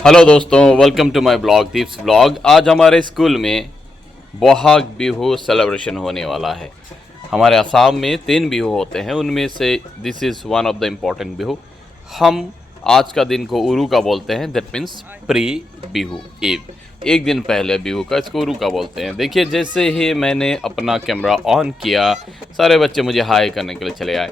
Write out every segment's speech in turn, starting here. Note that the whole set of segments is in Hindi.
हेलो दोस्तों, welcome to my blog Deep's blog. आज हमारे स्कूल में बोहाग बिहू सेलिब्रेशन होने वाला है। हमारे असम में 3 बिहू होते हैं, उनमें से this is one of the important Bihu. हम आज का दिन को उरू का बोलते हैं, that means pre Bihu eve. एक दिन पहले बिहू का इसको उरू का बोलते हैं। देखिए, जैसे ही मैंने अपना कैमरा ऑन किया, सारे बच्चे मुझे हाई करने के लिए चले आए।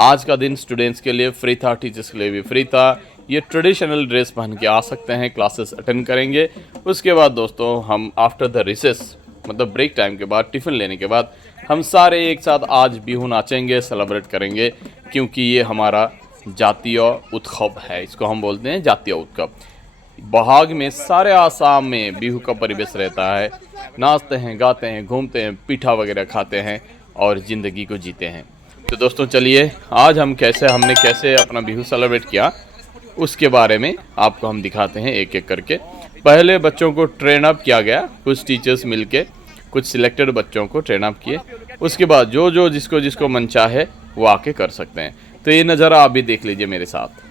आज का दिन स्टूडेंट्स के लिए फ्री था, टीचर्स के लिए भी फ्री था। ये ट्रेडिशनल ड्रेस पहन के आ सकते हैं, क्लासेस अटेंड करेंगे। उसके बाद दोस्तों हम आफ्टर द रिसेस मतलब ब्रेक टाइम के बाद, टिफ़िन लेने के बाद हम सारे एक साथ आज बिहू नाचेंगे, सेलिब्रेट करेंगे, क्योंकि ये हमारा जातीय उत्सव है। इसको हम बोलते हैं जातीय उत्सव। बोहाग में सारे आसाम में बिहू का परिवेश रहता है। नाचते हैं, गाते हैं, घूमते हैं, पीठा वगैरह खाते हैं और ज़िंदगी को जीते हैं। तो दोस्तों चलिए, आज हमने कैसे अपना बिहू सेलिब्रेट किया उसके बारे में आपको हम दिखाते हैं एक एक करके। पहले बच्चों को ट्रेन अप किया गया, कुछ टीचर्स मिलके कुछ सिलेक्टेड बच्चों को ट्रेन अप किए। उसके बाद जो जिसको मन चाहे वो आके कर सकते हैं। तो ये नज़ारा आप भी देख लीजिए मेरे साथ।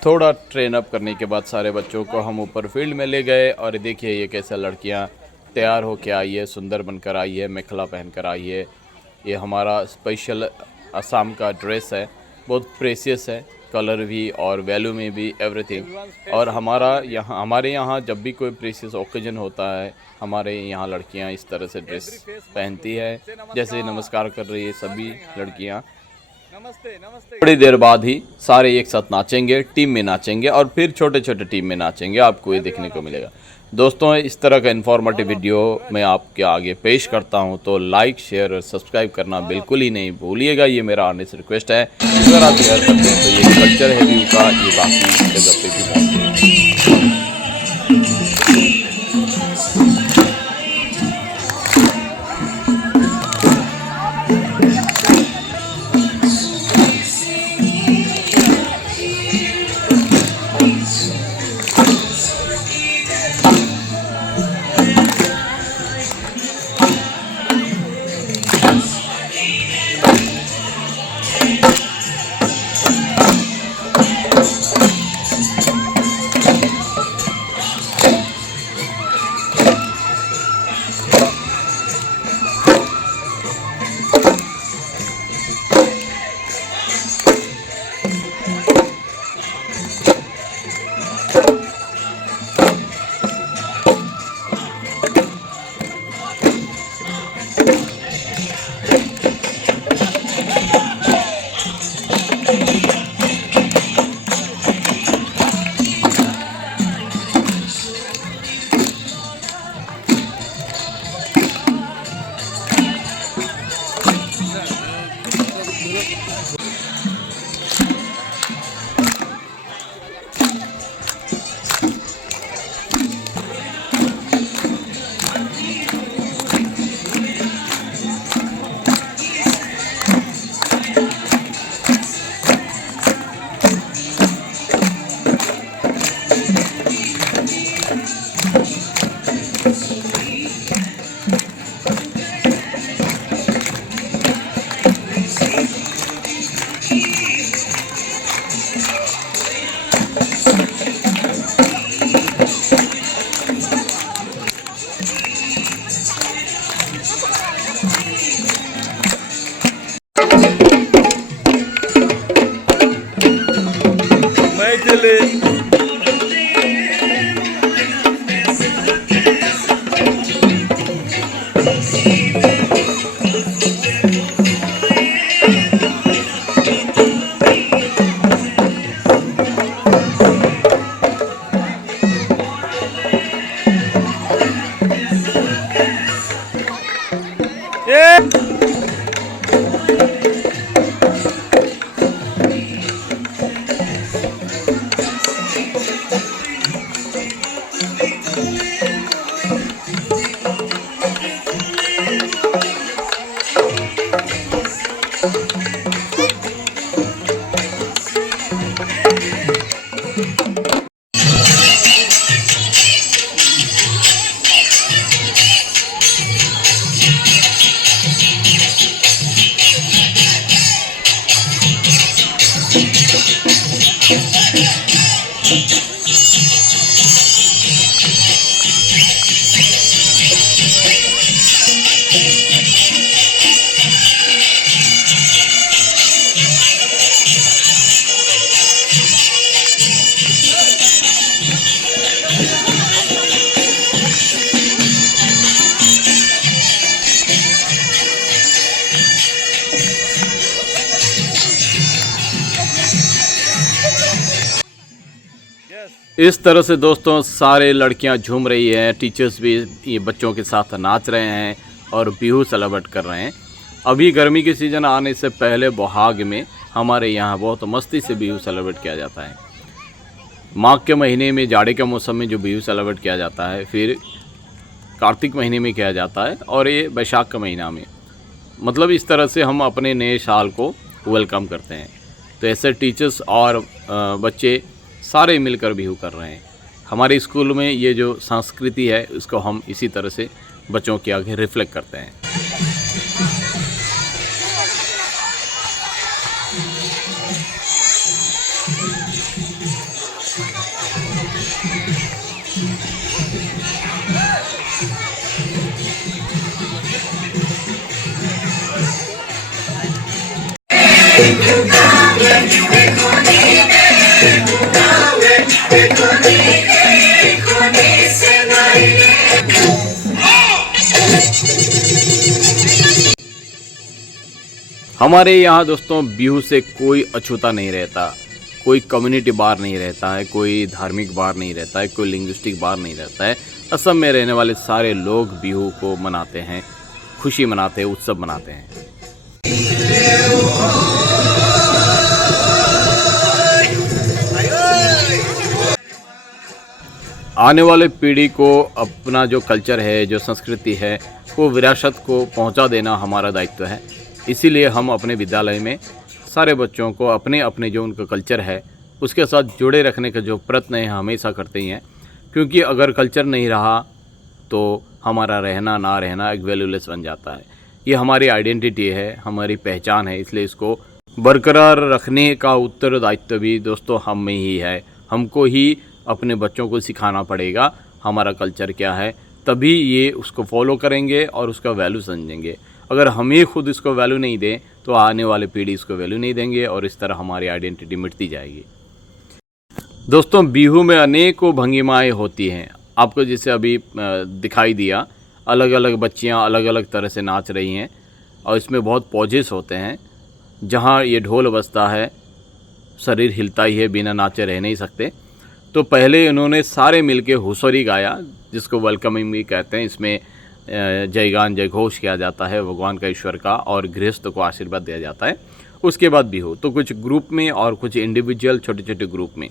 थोड़ा ट्रेन अप करने के बाद सारे बच्चों को हम ऊपर फील्ड में ले गए और देखिए ये कैसे लड़कियां तैयार होकर आई है, सुंदर बनकर आई है, मेखला पहनकर आई है। ये हमारा स्पेशल असम का ड्रेस है बहुत प्रेशियस है, कलर भी और वैल्यू में भी एवरीथिंग। और हमारे यहाँ जब भी कोई प्रेशियस ओकेजन होता है, हमारे यहाँ लड़कियाँ इस तरह से ड्रेस पहनती है, जैसे नमस्कार कर रही है सभी लड़कियाँ। थोड़ी देर बाद ही सारे एक साथ नाचेंगे, टीम में नाचेंगे और फिर छोटे छोटे टीम में नाचेंगे, आपको ये देखने को मिलेगा। दोस्तों, इस तरह का इन्फॉर्मेटिव वीडियो मैं आपके आगे पेश करता हूं, तो लाइक शेयर और सब्सक्राइब करना बिल्कुल ही नहीं भूलिएगा, ये मेरा ऑनेस्ट रिक्वेस्ट है। अगर आप शेयर करते हैं तो ये कल्चर है व्यू का, ये बाकी जगह पे भी पहुँचे। इस तरह से दोस्तों सारे लड़कियां झूम रही हैं, टीचर्स भी ये बच्चों के साथ नाच रहे हैं और बिहू सेलिब्रेट कर रहे हैं। अभी गर्मी की सीज़न आने से पहले बोहाग में हमारे यहाँ बहुत मस्ती से बिहू सेलिब्रेट किया जाता है। माघ के महीने में जाड़े के मौसम में जो बिहू सेलिब्रेट किया जाता है, फिर कार्तिक महीने में किया जाता है और ये बैसाख का महीना में, मतलब इस तरह से हम अपने नए साल को वेलकम करते हैं। तो ऐसे टीचर्स और बच्चे सारे मिलकर बिहू कर रहे हैं। हमारे स्कूल में ये जो संस्कृति है उसको हम इसी तरह से बच्चों के आगे रिफ्लेक्ट करते हैं। हमारे यहाँ दोस्तों बिहू से कोई अछूता नहीं रहता, कोई कम्युनिटी बार नहीं रहता है, कोई धार्मिक बार नहीं रहता है, कोई लिंग्विस्टिक बार नहीं रहता है। असम में रहने वाले सारे लोग बिहू को मनाते हैं, खुशी मनाते हैं, उत्सव मनाते हैं। आने वाले पीढ़ी को अपना जो कल्चर है, जो संस्कृति है, वो विरासत को पहुंचा देना हमारा दायित्व है। इसीलिए हम अपने विद्यालय में सारे बच्चों को अपने अपने जो उनका कल्चर है उसके साथ जुड़े रखने का जो प्रयत्न है हमेशा करते ही हैं, क्योंकि अगर कल्चर नहीं रहा तो हमारा रहना ना रहना एक वैल्यूलेस बन जाता है। ये हमारी आइडेंटिटी है, हमारी पहचान है, इसलिए इसको बरकरार रखने का उत्तरदायित्व भी दोस्तों हम में ही है। हमको ही अपने बच्चों को सिखाना पड़ेगा हमारा कल्चर क्या है, तभी ये उसको फॉलो करेंगे और उसका वैल्यू समझेंगे। अगर हम ही खुद इसको वैल्यू नहीं दें तो आने वाले पीढ़ी इसको वैल्यू नहीं देंगे और इस तरह हमारी आइडेंटिटी मिटती जाएगी। दोस्तों बिहू में अनेकों भंगिमाएँ होती हैं, आपको जैसे अभी दिखाई दिया, अलग अलग बच्चियां अलग अलग तरह से नाच रही हैं और इसमें बहुत पॉजेस होते हैं। जहां ये ढोल बजता है शरीर हिलता ही है, बिना नाचे रह नहीं सकते। तो पहले इन्होंने सारे मिलके हुसरी गाया, जिसको वेलकमिंग भी कहते हैं। इसमें जयगान जय घोष किया जाता है भगवान का, ईश्वर का, और गृहस्थ को आशीर्वाद दिया जाता है। उसके बाद बिहू, तो कुछ ग्रुप में और कुछ इंडिविजुअल छोटे छोटे ग्रुप में।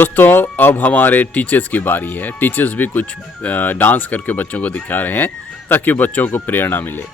दोस्तों अब हमारे टीचर्स की बारी है। टीचर्स भी कुछ डांस करके बच्चों को दिखा रहे हैं ताकि बच्चों को प्रेरणा मिले।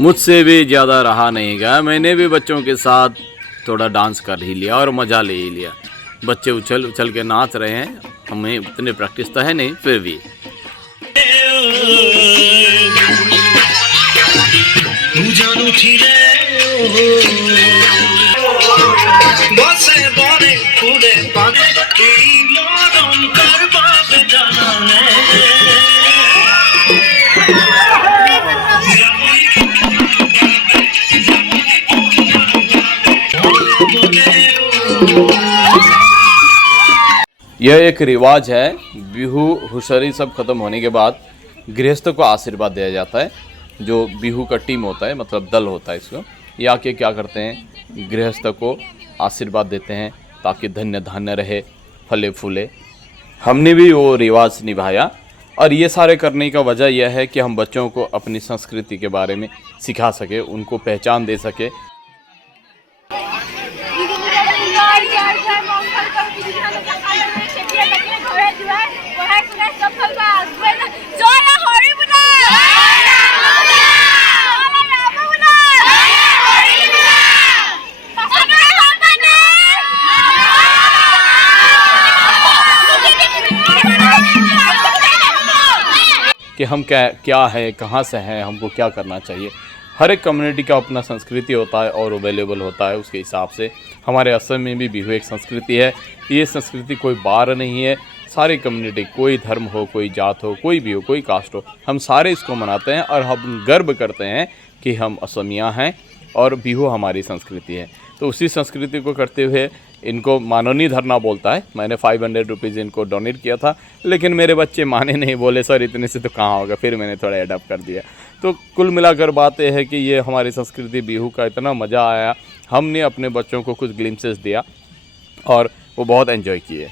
मुझसे भी ज़्यादा रहा नहीं गया, मैंने भी बच्चों के साथ थोड़ा डांस कर ही लिया और मज़ा ले ही लिया। बच्चे उछल उछल के नाच रहे हैं, हमें उतने प्रैक्टिस तो है नहीं, फिर भी यह एक रिवाज है। बिहू हुशरी सब खत्म होने के बाद गृहस्थ को आशीर्वाद दिया जाता है। जो बिहू का टीम होता है, मतलब दल होता है, इसको ये आके क्या करते हैं, गृहस्थ को आशीर्वाद देते हैं ताकि धन्य धान्य रहे, फले फूले। हमने भी वो रिवाज निभाया और ये सारे करने का वजह यह है कि हम बच्चों को अपनी संस्कृति के बारे में सिखा सके, उनको पहचान दे सके। कि हम क्या है, कहाँ से हैं, हमको क्या करना चाहिए। हर एक कम्युनिटी का अपना संस्कृति होता है और अवेलेबल होता है उसके हिसाब से। हमारे असम में भी बिहू एक संस्कृति है। ये संस्कृति कोई बार नहीं है, सारी कम्युनिटी, कोई धर्म हो, कोई जात हो, कोई भी हो, कोई कास्ट हो, हम सारे इसको मनाते हैं और हम गर्व करते हैं कि हम असमिया हैं और बिहू हमारी संस्कृति है। तो उसी संस्कृति को करते हुए इनको माननीय धरना बोलता है। मैंने 500 रुपीज़ इनको डोनेट किया था, लेकिन मेरे बच्चे माने नहीं, बोले सर इतने से तो कहाँ होगा, फिर मैंने थोड़ा एडप्ट कर दिया। तो कुल मिलाकर बात यह है कि ये हमारी संस्कृति बिहू का इतना मज़ा आया, हमने अपने बच्चों को कुछ ग्लिम्सेस दिया और वो बहुत एंजॉय किए।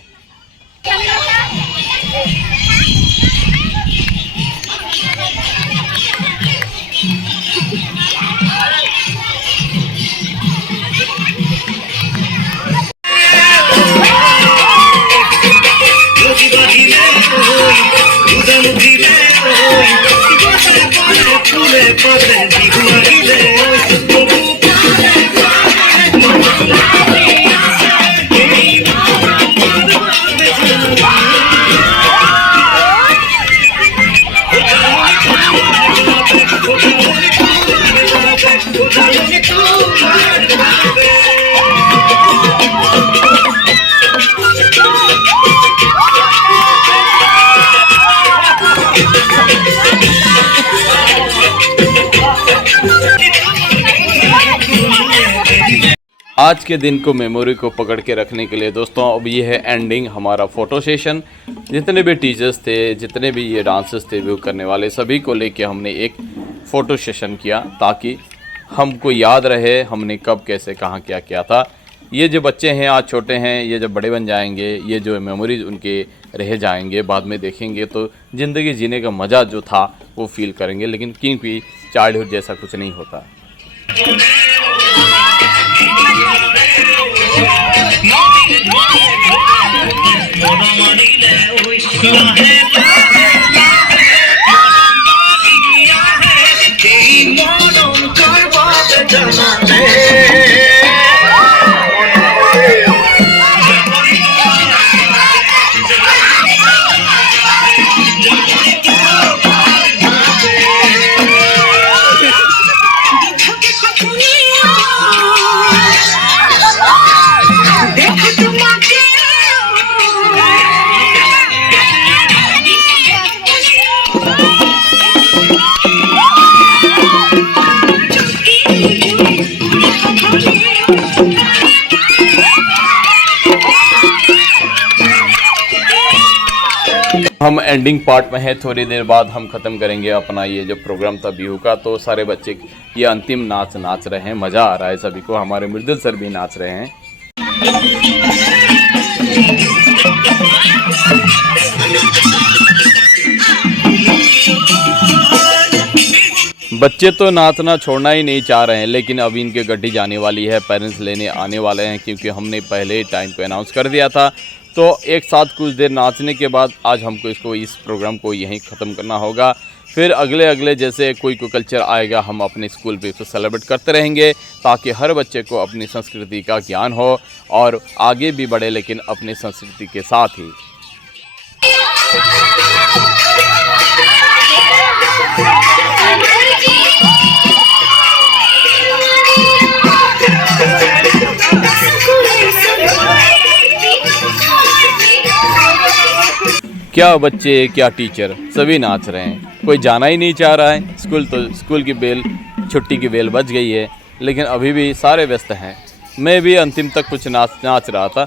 आज के दिन को, मेमोरी को पकड़ के रखने के लिए दोस्तों अब ये है एंडिंग हमारा फ़ोटो सेशन। जितने भी टीचर्स थे, जितने भी ये डांसर्स थे, व्यू करने वाले, सभी को लेके हमने एक फ़ोटो सेशन किया ताकि हमको याद रहे हमने कब कैसे कहाँ क्या किया था। ये जो बच्चे हैं आज छोटे हैं, ये जब बड़े बन जाएंगे, ये जो मेमोरीज उनके रह जाएंगे, बाद में देखेंगे तो ज़िंदगी जीने का मज़ा जो था वो फील करेंगे। लेकिन क्योंकि चाइल्डहुड जैसा कुछ नहीं होता। हम एंडिंग पार्ट में हैं, थोड़ी देर बाद हम ख़त्म करेंगे अपना ये जो प्रोग्राम था बिहू का। तो सारे बच्चे ये अंतिम नाच नाच रहे हैं, मज़ा आ रहा है सभी को। हमारे मृदुल सर भी नाच रहे हैं। बच्चे तो नाचना छोड़ना ही नहीं चाह रहे हैं, लेकिन अभी इनके गड्डी जाने वाली है, पेरेंट्स लेने आने वाले हैं, क्योंकि हमने पहले टाइम को अनाउंस कर दिया था। तो एक साथ कुछ देर नाचने के बाद आज हमको इस प्रोग्राम को यहीं ख़त्म करना होगा। फिर अगले जैसे कोई कल्चर आएगा, हम अपने स्कूल पे उसको सेलिब्रेट करते रहेंगे, ताकि हर बच्चे को अपनी संस्कृति का ज्ञान हो और आगे भी बढ़े, लेकिन अपनी संस्कृति के साथ ही। क्या बच्चे क्या टीचर सभी नाच रहे हैं, कोई जाना ही नहीं चाह रहा है स्कूल। तो स्कूल की बेल, छुट्टी की बेल बज गई है, लेकिन अभी भी सारे व्यस्त हैं। मैं भी अंतिम तक कुछ नाच रहा था।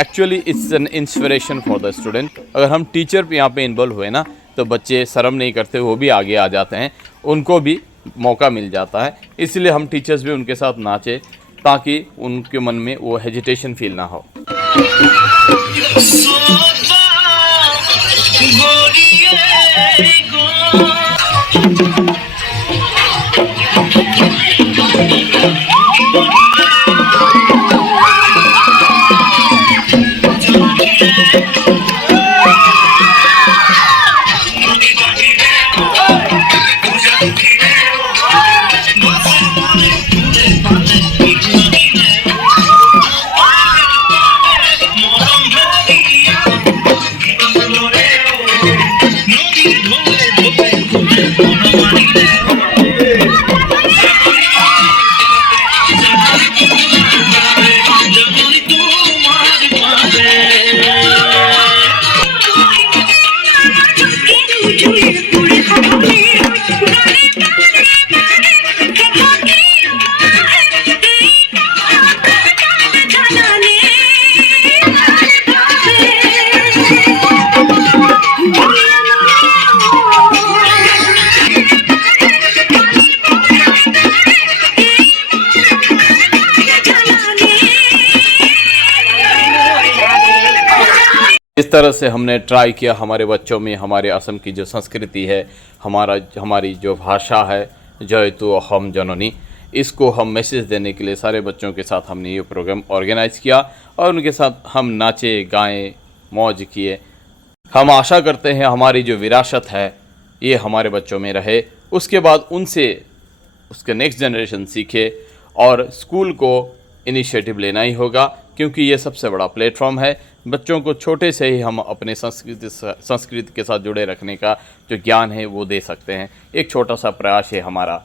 Actually it's an inspiration for the student. अगर हम टीचर भी यहाँ पे इन्वॉल्व हुए ना, तो बच्चे शर्म नहीं करते, वो भी आगे आ जाते हैं, उनको भी मौका मिल जाता है। इसलिए हम टीचर्स भी उनके साथ नाचे, ताकि उनके मन में वो हेजिटेशन फील ना हो। इस तरह से हमने ट्राई किया हमारे बच्चों में हमारे असम की जो संस्कृति है, हमारी जो भाषा है, जयतु अहम जननी, इसको हम मैसेज देने के लिए सारे बच्चों के साथ हमने ये प्रोग्राम ऑर्गेनाइज़ किया और उनके साथ हम नाचे गाएं, मौज किए। हम आशा करते हैं हमारी जो विरासत है ये हमारे बच्चों में रहे, उसके बाद उनसे उसके नेक्स्ट जनरेशन सीखे। और स्कूल को इनिशिएटिव लेना ही होगा, क्योंकि ये सबसे बड़ा प्लेटफॉर्म है। बच्चों को छोटे से ही हम अपने संस्कृति के साथ जुड़े रखने का जो ज्ञान है वो दे सकते हैं। एक छोटा सा प्रयास है हमारा।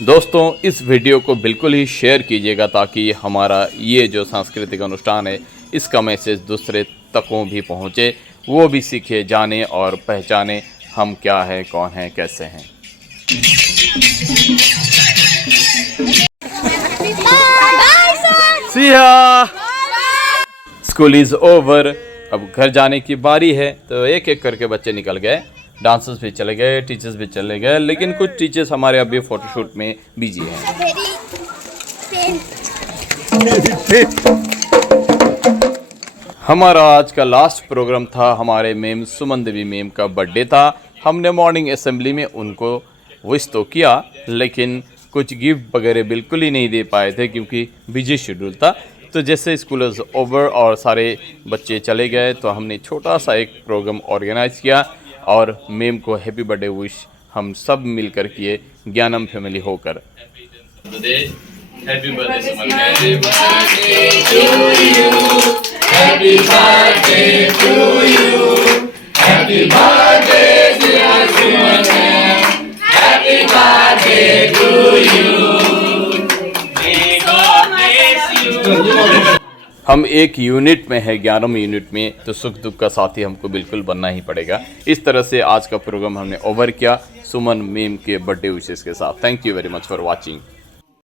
दोस्तों, इस वीडियो को बिल्कुल ही शेयर कीजिएगा, ताकि हमारा ये जो सांस्कृतिक अनुष्ठान है इसका मैसेज दूसरे तकों भी पहुँचे, वो भी सीखे, जाने और पहचाने हम क्या है, कौन है, कैसे हैं। See ya! School is over, अब घर जाने की बारी है। तो एक एक करके बच्चे निकल गए, डांसर्स भी चले गए, टीचर्स भी चले गए, लेकिन कुछ टीचर्स हमारे अभी फ़ोटोशूट में बिजी हैं। हमारा आज का लास्ट प्रोग्राम था, हमारे मैम सुमन देवी मैम का बर्थडे था। हमने मॉर्निंग असेंबली में उनको विश तो किया, लेकिन कुछ गिफ्ट वगैरह बिल्कुल ही नहीं दे पाए थे क्योंकि बिजी शेड्यूल था। तो जैसे स्कूल इज़ ओवर और सारे बच्चे चले गए, तो हमने छोटा सा एक प्रोग्राम ऑर्गेनाइज किया और मैम को हैप्पी बर्थडे विश हम सब मिलकर किए, ज्ञानम फैमिली होकर। Happy birthday Suman, happy birthday to you, happy birthday to you, happy birthday dear Suman, happy birthday to you, may God bless you. हम एक यूनिट में है, 11वें यूनिट में, तो सुख दुख का साथी हमको बिल्कुल बनना ही पड़ेगा। इस तरह से आज का प्रोग्राम हमने ओवर किया सुमन मैम के बर्थडे विशेष के साथ। Thank you very much for watching.